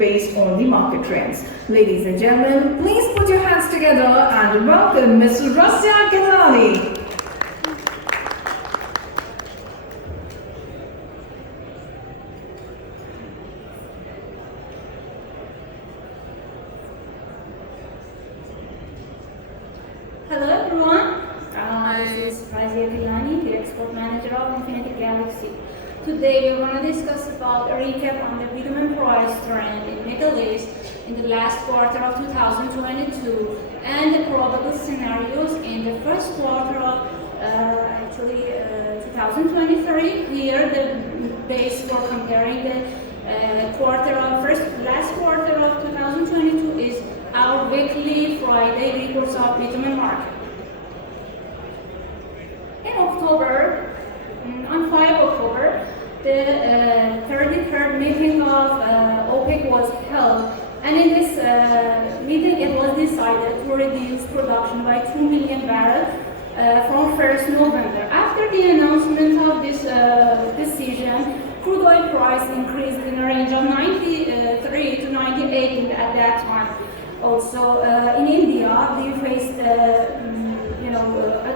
based on the market trends. Ladies and gentlemen, please put your hands together and welcome Ms. Razieh Gilani. Hello everyone, this is Razieh Gilani, the Export Manager of Infinity Galaxy. Today we're going to discuss about a recap on the Bitumen Price trend in Middle East in the last quarter of 2022 and the probable scenarios in the first quarter of 2023. Here the base for comparing the last quarter of 2022 is our weekly Friday reports of bitumen market. In October, on 5 October, the 33rd meeting of OPEC was held, and in this meeting it was decided to reduce production by 2 million barrels from 1st November. After the announcement of this decision, crude oil price increased in a range of 93 to 98 at that time. Also, in India, we faced,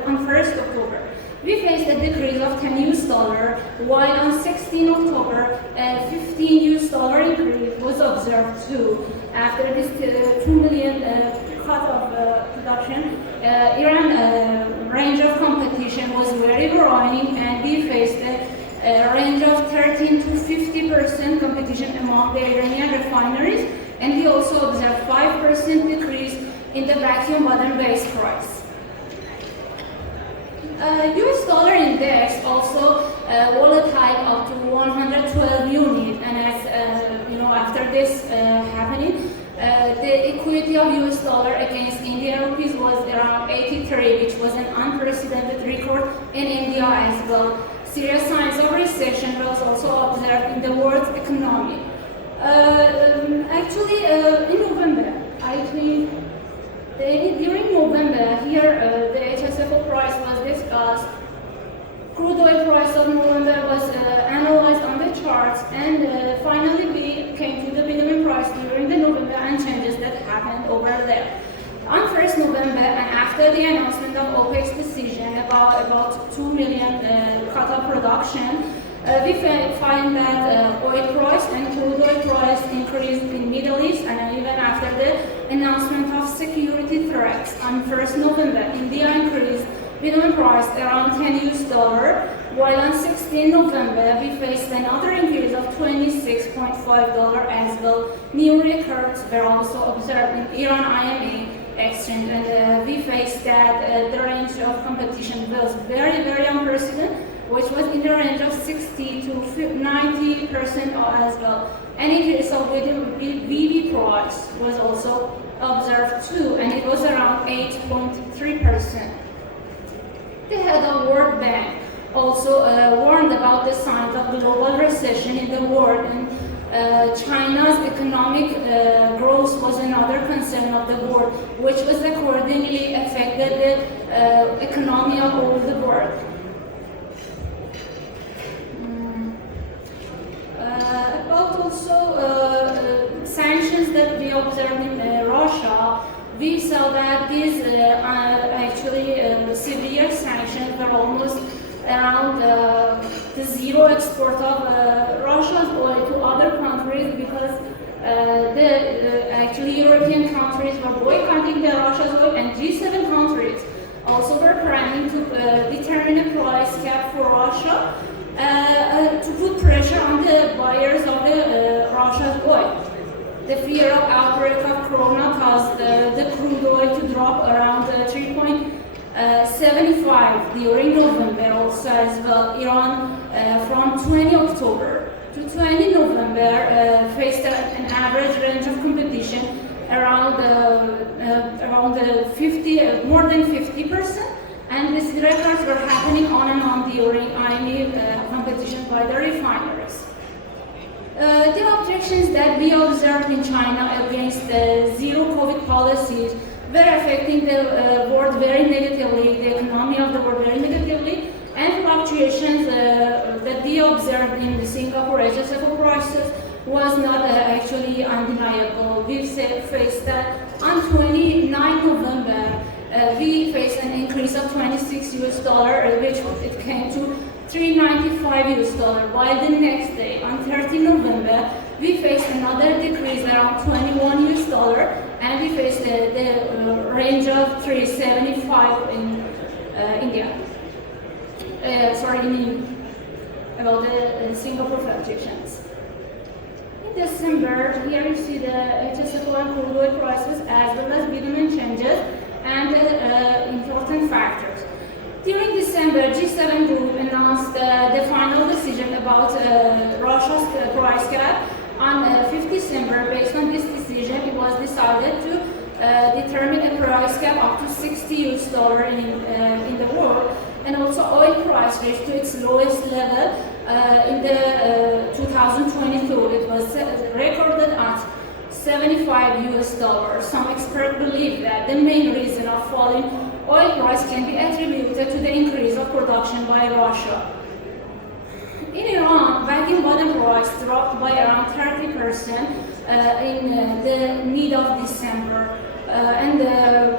on 1st October, we faced a decrease of $10, while on 16 October, a $15 increase was observed too. After this 2 million cut of production, Iran range of competition was very varying, and we faced a range of 13 to 50% competition among the Iranian refineries, and we also observed 5% decrease in the vacuum bottom base price. US dollar index also volatile up to 112 units, and as after this happening, the equity of US dollar against Indian rupees was around 83, which was an unprecedented record in India as well. Serious signs of recession was also observed in the world economy. In November, I think during November, here the HSFO price was discussed. Crude oil price of November was analyzed on the charts, and finally we came to the bitumen price during the November and changes that happened over there. On 1st November, and after the announcement of OPEC's decision about 2 million cut of production, we find that oil price and crude oil price increased in Middle East, and even after the announcement of security threats on 1st November, India increased bitumen price around $10, while on 16 November we faced another increase of $26.5 as well. New records were also observed in Iran IMA exchange, and we faced that the range of competition was very, very unprecedented, which was in the range of 60 to 90% as well. An increase of VV price was also observed too, and it was around 8.3%. The head of World Bank also warned about the signs of global recession in the world, and China's economic growth was another concern of the world, which was accordingly affected the economy of all the world. About also sanctions that we observed in Russia, we saw that these severe sanctions were almost around the zero export of Russian oil to other countries, because the European countries were boycotting the Russia's oil, and G7 countries also were planning to determine a price cap for Russia to put pressure on the buyers of the Russia's oil. The fear of outbreak of corona caused the crude oil to drop around 3.75 during November also as well. Iran from 20 October to 20 November faced an average range of competition around 50, more than 50%, and these records were happening on and on during IME competition by the refineries. The objections that we observed in China against the zero COVID policies were affecting the world very negatively, the economy of the world very negatively, and fluctuations that we observed in the Singapore HSFO prices was not actually undeniable. faced that on 29 November, we faced an increase of 26 US dollar, which it came to 395 US dollar. While the next day, on 30 November, we faced another decrease around 21 US dollar, and we faced the range of 375 in India. About the Singapore fluctuations. In December, here you see the HSFO and crude oil prices as well as bitumen changes and important factors. During December, G7 group announced the final decision about Russia's price cap. On 5th December, based on this decision, it was decided to determine a price cap up to 60 US dollar in the world, and also oil price reached to its lowest level in the 2022. It was recorded at 75 US dollars. Some experts believe that the main reason of falling oil price can be attributed to the increase of production by Russia. In Iran, bagging bottom price dropped by around 30% in the mid of December.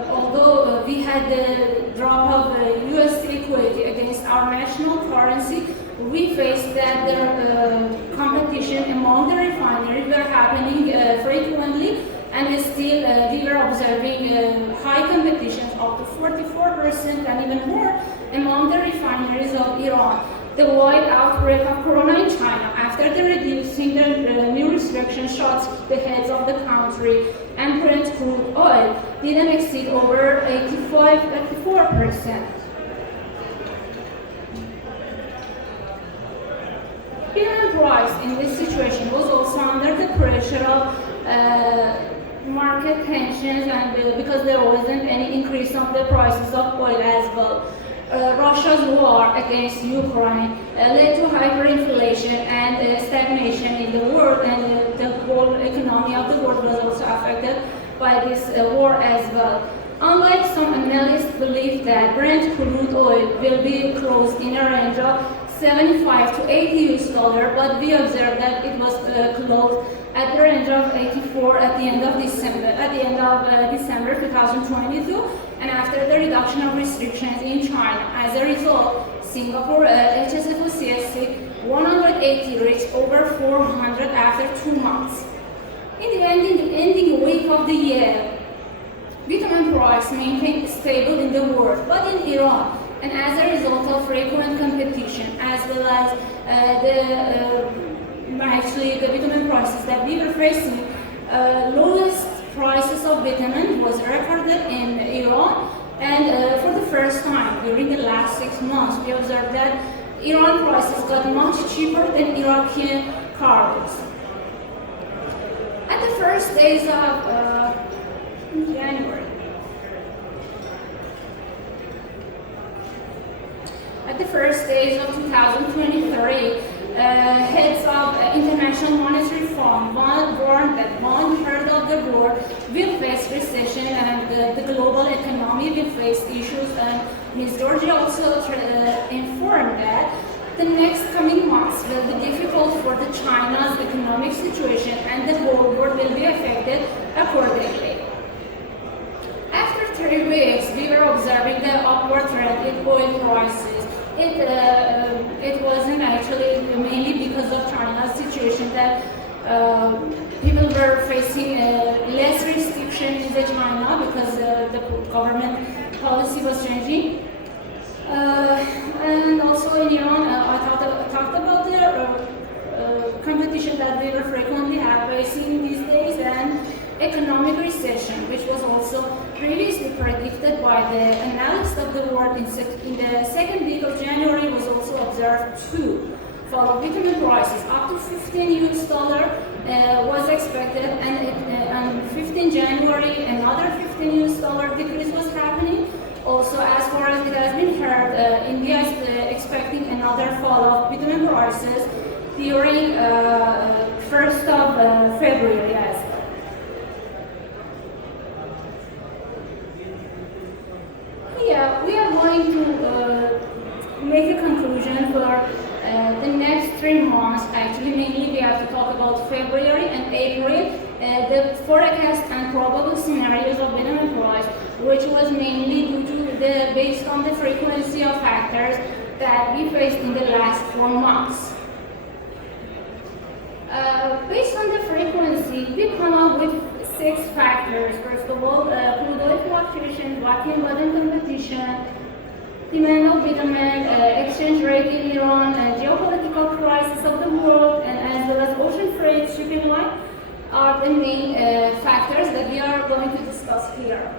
Although we had the drop of USD equity against our national currency, we faced that the competition among the refineries were happening frequently, and still we were observing high competition up to 44% and even more among the refineries of Iran. The wide outbreak of corona in China, after the reducing the new restriction shots the heads of the country, and Brent crude oil didn't exceed over 84%. Bitumen price in this situation was also under the pressure of market tensions, and because there wasn't any increase of the prices of oil as well. Russia's war against Ukraine led to hyperinflation and stagnation in the world, and the whole economy of the world was also affected by this war as well. Unlike some analysts believe that Brent crude oil will be closed in a range of 75 to 80 US dollar, but we observed that it was closed at the range of 84 at the end of December 2022, and after the reduction of restrictions in China. As a result, Singapore HSFO CSC 180 reached over 400 after 2 months. In the ending week of the year, bitumen price maintained stable in the world, but in Iran, and as a result of frequent competition, as well as the bitumen prices that we were facing, lowest prices of bitumen was recorded in Iran, and for the first time during the last 6 months, we observed that Iran prices got much cheaper than Iraqi cargoes. At the first days of January, at the first days of 2023, heads of International Monetary Fund warned that 1/3 of the world will face recession, and the global economy will face issues. And Ms. Georgie also informed that the next coming months will be difficult for the China's economic situation, and the whole world will be affected accordingly. After 3 weeks, we were observing the upward trend in oil prices. It wasn't actually mainly because of China's situation that people were facing less restrictions in China because the government policy was changing. And also in Iran, I talked about the competition that we were frequently facing these days, and economic recession, which was also previously predicted by the analysts of the world in the second week of January, was also observed too. For bitumen prices, up to 15 US dollar was expected, and on 15 January, another 15 US dollar decrease was happening. Also, as far as it has been heard, India is expecting another fall of bitumen prices during 1st of February as well. Yeah, we are going to make a conclusion for the next 3 months. Actually, mainly we have to talk about February and April, the forecast and probable scenarios of bitumen price, which was mainly due to based on the frequency of factors that we faced in the last 4 months. Based on the frequency, we come up with 6 factors. First of all, crude oil fluctuations, vacuum bottom competition, demand of bitumen, exchange rate in Iran, geopolitical crisis of the world, and as well as ocean freight, shipping line are the main factors that we are going to discuss here.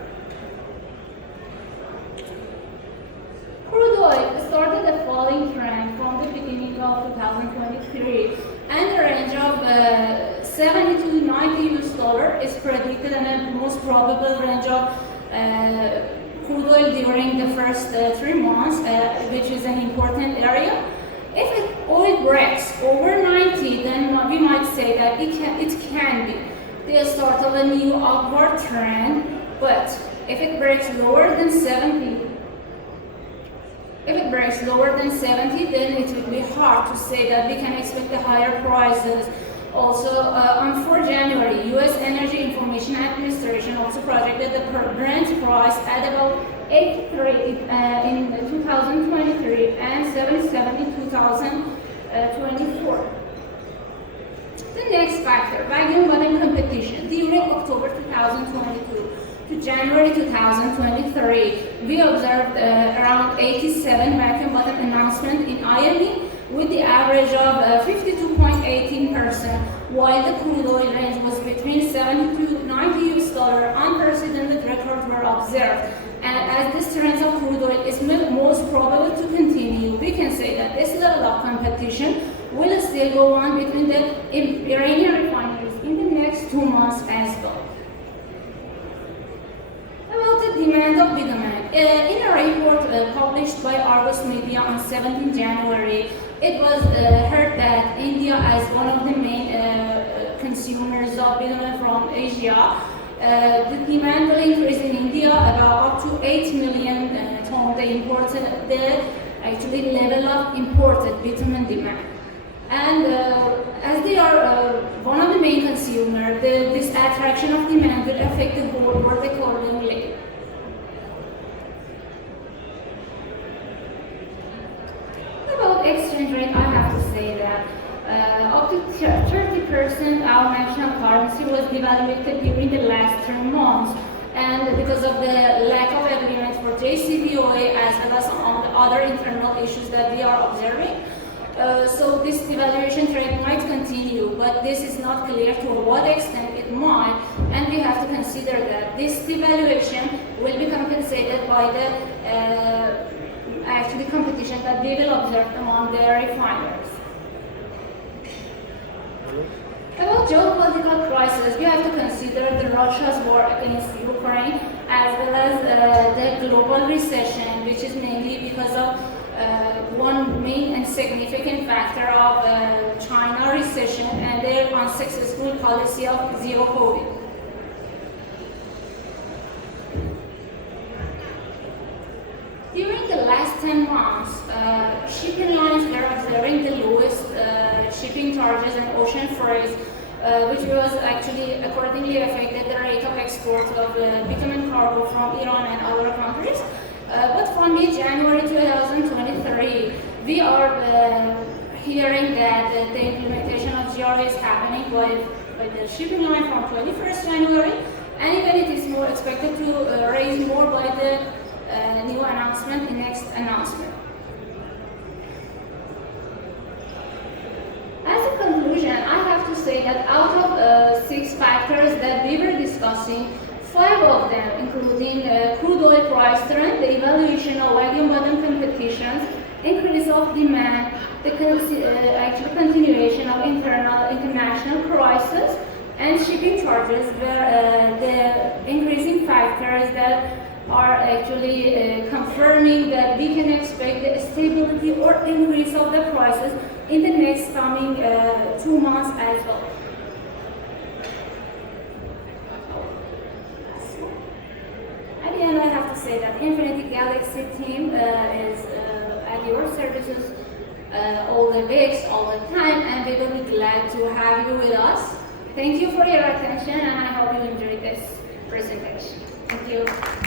Crude oil started a falling trend from the beginning of 2023, and the range of 70 to 90 US dollar is predicted, and the most probable range of crude oil during the first 3 months, which is an important area. If oil breaks over 90, then we might say that it can be the start of a new upward trend. But if it breaks lower than 70, then it will be hard to say that we can expect the higher prices. Also, on 4 January, U.S. Energy Information Administration also projected the Brent price at about 83 in 2023 and 77 in 2024. The next factor, vacuum bottom competition. During October 2022 to January 2023, we observed around 87 vacuum bottom announcements in IME, with the average of 52.18%, while the crude oil range was between 70 to 90 US dollar. Unprecedented records were observed, and as this trend of crude oil is most probable to continue, we can say that this level of competition will still go on between the Iranian refineries in the next 2 months as well. About the demand of bitumen, in a report published by Argus Media on 17 January, it was heard that India, as one of the main consumers of bitumen from Asia, the demand will increase in India about up to 8 million tons. The actually level of imported bitumen demand. And as they are one of the main consumers, this attraction of demand will affect the whole world accordingly. About exchange rate, I have to say that up to 30% our national currency was devaluated during the last 3 months, and because of the lack of agreement for JCPOA as well as on the other internal issues that we are observing. So this devaluation trend might continue, but this is not clear to what extent it might, and we have to consider that this devaluation will be compensated by the actually competition that we will observe among the refiners. About geopolitical crisis, we have to consider the Russia's war against Ukraine, as well as the global recession, which is mainly because of one main and significant factor of China recession and their unsuccessful policy of zero COVID. During the last 10 months, shipping lines were observing the lowest shipping charges and ocean freight, which was actually accordingly affected the rate of export of bitumen cargo from Iran and other countries. But from mid-January 2023, we are hearing that the implementation of GRA is happening by the shipping line from 21st January, and even it is more expected to raise more by the new announcement, the next announcement. As a conclusion, I have to say that out of 6 factors that we were discussing, 5 of them, including crude oil price trend, the evaluation of vacuum bottom competitions, increase of demand, the actual continuation of international crisis, and shipping charges, were the increasing factors that are actually confirming that we can expect the stability or increase of the prices in the next coming 2 months as well. At the end, I have to say that Infinity Galaxy team is at your services all the weeks, all the time, and we will be glad to have you with us. Thank you for your attention, and I hope you enjoyed this presentation. Thank you.